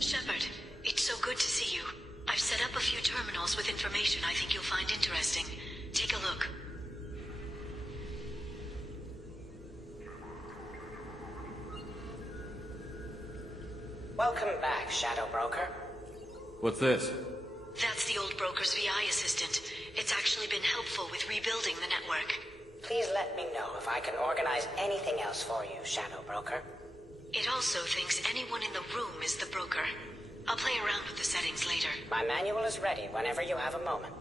Shepard, it's so good to see you. I've set up a few terminals with information I think you'll find interesting. Take a look. Welcome back, Shadow Broker. What's this? That's the old broker's VI assistant. It's actually been helpful with rebuilding the network. Please let me know if I can organize anything else for you, Shadow Broker. It also thinks anyone in the room is the broker. I'll play around with the settings later. My manual is ready whenever you have a moment.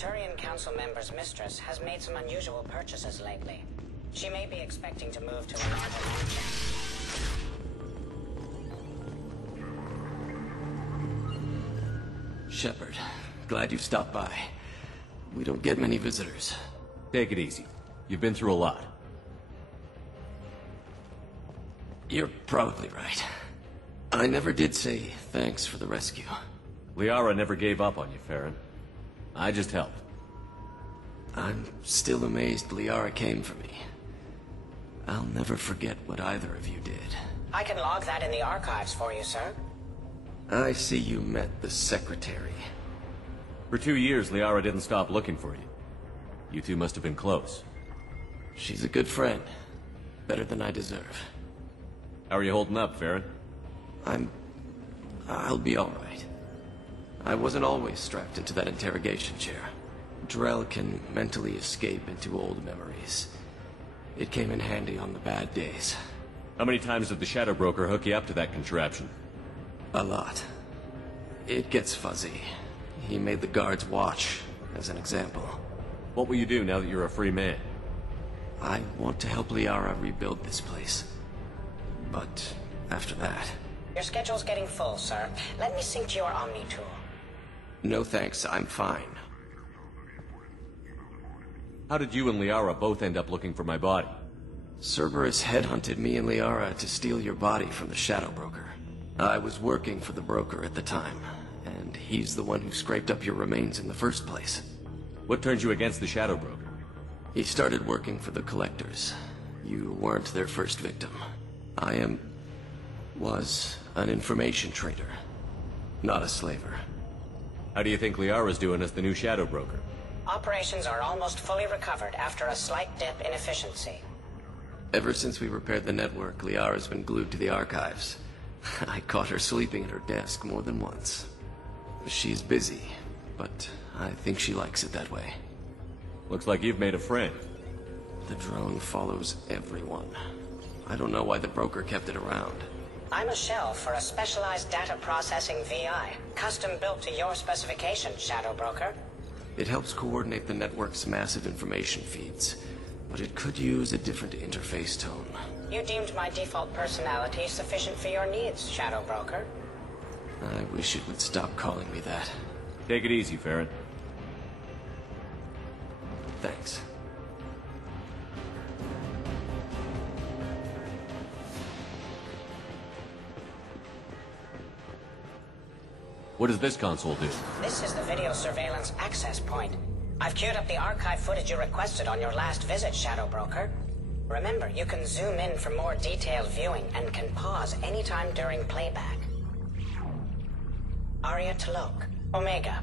Turian Council member's mistress has made some unusual purchases lately. She may be expecting to move to a larger mansion. Shepard, glad you stopped by. We don't get many visitors. Take it easy. You've been through a lot. You're probably right. I never did say thanks for the rescue. Liara never gave up on you, Farron. I just helped. I'm still amazed Liara came for me. I'll never forget what either of you did. I can log that in the archives for you, sir. I see you met the Secretary. For 2 years, Liara didn't stop looking for you. You two must have been close. She's a good friend. Better than I deserve. How are you holding up, Farron? I'll be all right. I wasn't always strapped into that interrogation chair. Drell can mentally escape into old memories. It came in handy on the bad days. How many times did the Shadow Broker hook you up to that contraption? A lot. It gets fuzzy. He made the guards watch, as an example. What will you do now that you're a free man? I want to help Liara rebuild this place. But after that... Your schedule's getting full, sir. Let me sync to your Omni tool. No thanks, I'm fine. How did you and Liara both end up looking for my body? Cerberus headhunted me and Liara to steal your body from the Shadow Broker. I was working for the broker at the time, and he's the one who scraped up your remains in the first place. What turned you against the Shadow Broker? He started working for the Collectors. You weren't their first victim. Was an information trader, not a slaver. How do you think Liara's doing as the new Shadow Broker? Operations are almost fully recovered after a slight dip in efficiency. Ever since we repaired the network, Liara's been glued to the archives. I caught her sleeping at her desk more than once. She's busy, but I think she likes it that way. Looks like you've made a friend. The drone follows everyone. I don't know why the broker kept it around. I'm a shell for a specialized data processing VI, custom built to your specifications, Shadow Broker. It helps coordinate the network's massive information feeds, but it could use a different interface tone. You deemed my default personality sufficient for your needs, Shadow Broker. I wish it would stop calling me that. Take it easy, Farron. Thanks. What does this console do? This is the video surveillance access point. I've queued up the archive footage you requested on your last visit, Shadow Broker. Remember, you can zoom in for more detailed viewing and can pause anytime during playback. Aria Talok, Omega.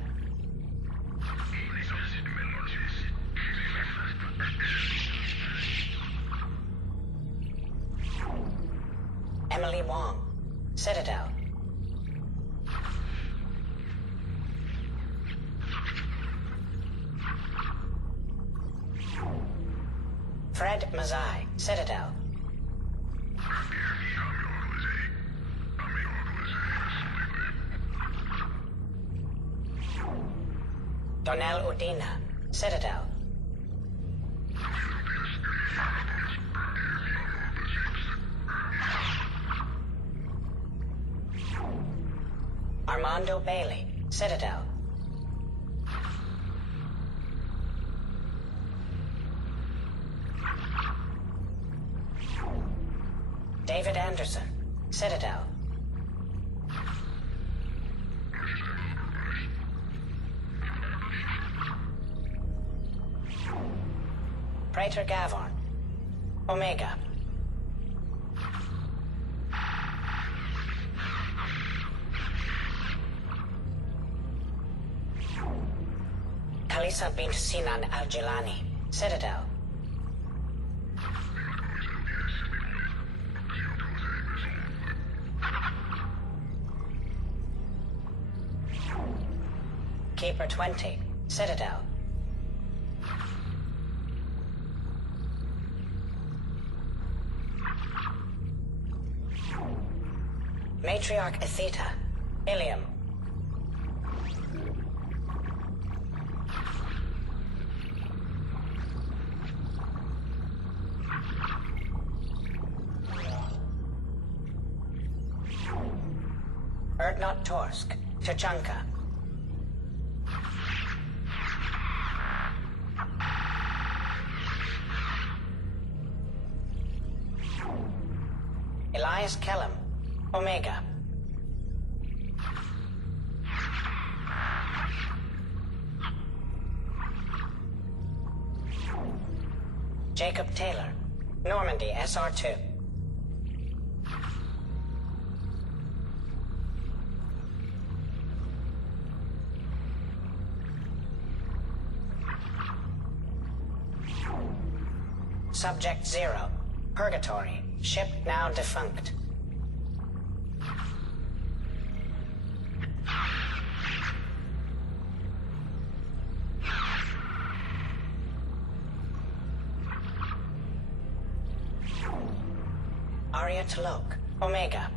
Emily Wong, Citadel. Fred Mazai, Citadel. Donnell Udina, Citadel. Armando Bailey, Citadel. David Anderson, Citadel. Praetor Gavorn, Omega. Kalisa bint Sinan Al-Jilani, Citadel. Keeper 20, Citadel. Matriarch Atheta, Ilium. Torsk, Tuchanka. Elias Kellum, Omega. Jacob Taylor, Normandy SR2. Subject 0, Purgatory, ship now defunct. Arya T'Loak, Omega.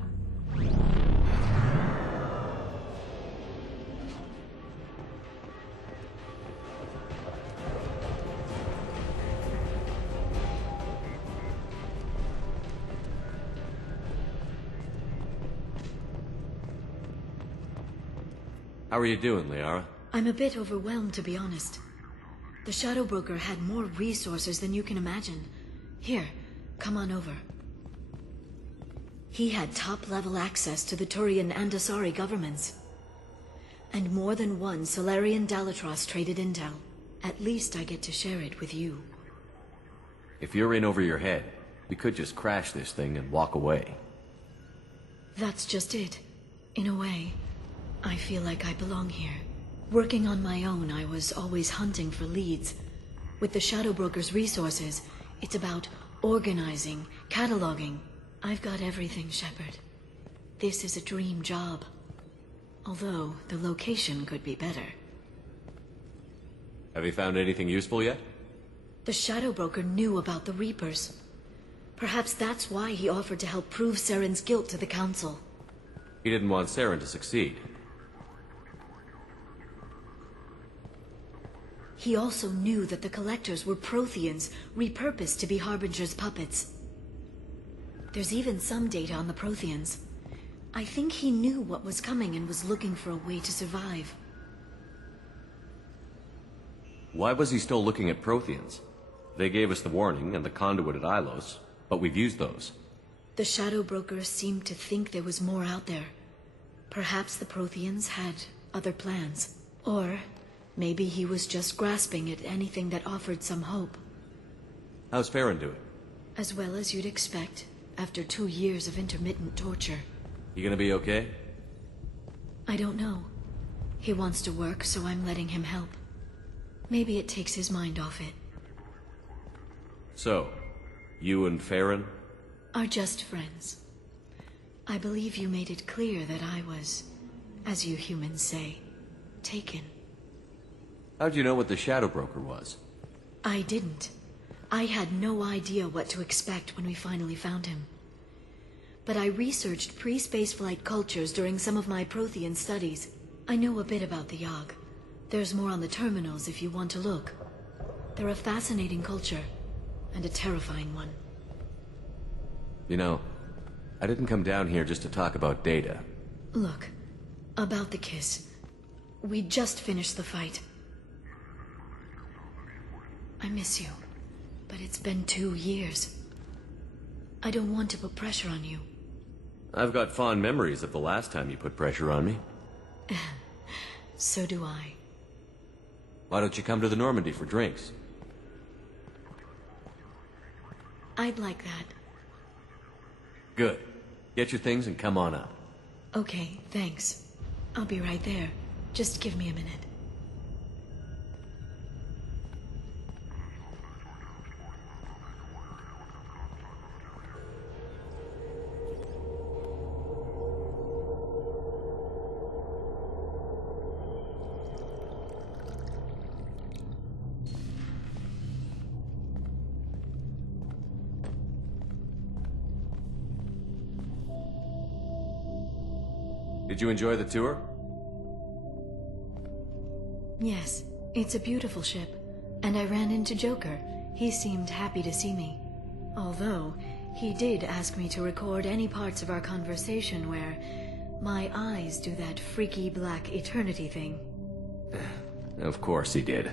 How are you doing, Liara? I'm a bit overwhelmed, to be honest. The Shadow Broker had more resources than you can imagine. Here, come on over. He had top-level access to the Turian and Asari governments. And more than one Solarian Dalitros traded intel. At least I get to share it with you. If you're in over your head, we could just crash this thing and walk away. That's just it. In a way, I feel like I belong here. Working on my own, I was always hunting for leads. With the Shadow Broker's resources, it's about organizing, cataloging. I've got everything, Shepard. This is a dream job. Although, the location could be better. Have you found anything useful yet? The Shadow Broker knew about the Reapers. Perhaps that's why he offered to help prove Saren's guilt to the Council. He didn't want Saren to succeed. He also knew that the Collectors were Protheans, repurposed to be Harbinger's puppets. There's even some data on the Protheans. I think he knew what was coming and was looking for a way to survive. Why was he still looking at Protheans? They gave us the warning and the conduit at Ilos, but we've used those. The Shadow Broker seemed to think there was more out there. Perhaps the Protheans had other plans. Or maybe he was just grasping at anything that offered some hope. How's Farron doing? As well as you'd expect, after 2 years of intermittent torture. You gonna be okay? I don't know. He wants to work, so I'm letting him help. Maybe it takes his mind off it. So, you and Farron? Are just friends. I believe you made it clear that I was, as you humans say, taken. How'd you know what the Shadow Broker was? I didn't. I had no idea what to expect when we finally found him. But I researched pre-spaceflight cultures during some of my Prothean studies. I know a bit about the Yogg. There's more on the terminals if you want to look. They're a fascinating culture, and a terrifying one. You know, I didn't come down here just to talk about data. Look, about the kiss. We just finished the fight. I miss you, but it's been 2 years. I don't want to put pressure on you. I've got fond memories of the last time you put pressure on me. So do I. Why don't you come to the Normandy for drinks? I'd like that. Good. Get your things and come on up. Okay, thanks. I'll be right there. Just give me a minute. Did you enjoy the tour? Yes, it's a beautiful ship. And I ran into Joker. He seemed happy to see me. Although, he did ask me to record any parts of our conversation where My eyes do that freaky black eternity thing. Of course he did.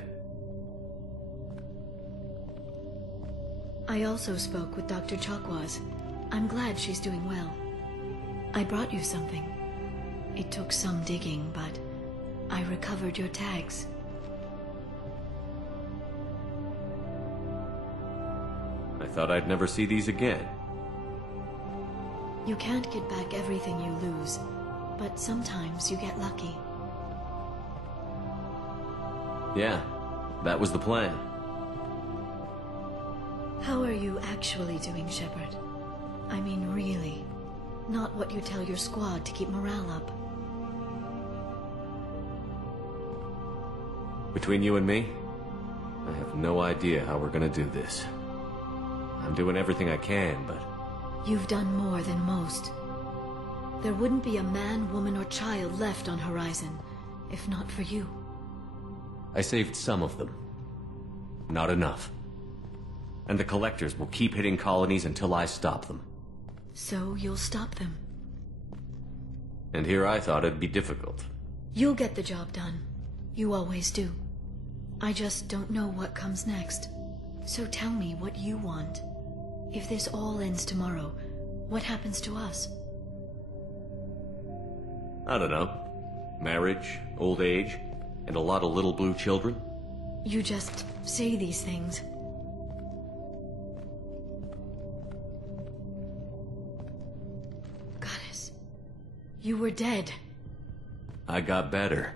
I also spoke with Dr. Chakwas. I'm glad she's doing well. I brought you something. It took some digging, but I recovered your tags. I thought I'd never see these again. You can't get back everything you lose, but sometimes you get lucky. Yeah, that was the plan. How are you actually doing, Shepard? I mean, really. Not what you tell your squad to keep morale up. Between you and me, I have no idea how we're gonna do this. I'm doing everything I can, but... You've done more than most. There wouldn't be a man, woman, or child left on Horizon, if not for you. I saved some of them. Not enough. And the Collectors will keep hitting colonies until I stop them. So you'll stop them. And here I thought it'd be difficult. You'll get the job done. You always do. I just don't know what comes next. So tell me what you want. If this all ends tomorrow, what happens to us? I don't know. Marriage, old age, and a lot of little blue children. You just say these things. Goddess, you were dead. I got better.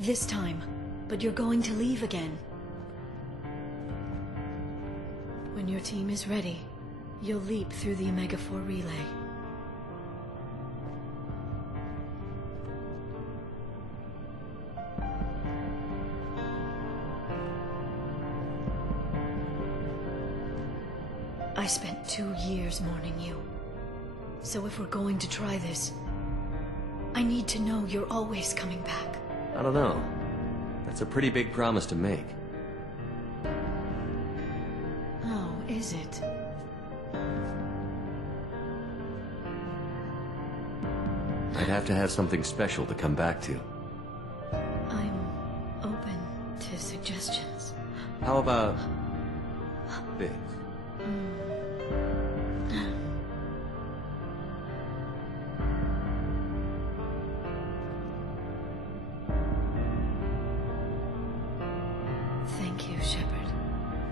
This time, but you're going to leave again. When your team is ready, you'll leap through the Omega-4 relay. I spent 2 years mourning you. So if we're going to try this, I need to know you're always coming back. I don't know. That's a pretty big promise to make. Oh, is it? I'd have to have something special to come back to. I'm open to suggestions. How about... this? Thank you, Shepard,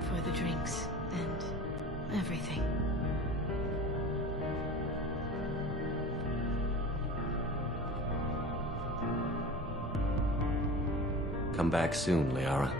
for the drinks and everything. Come back soon, Liara.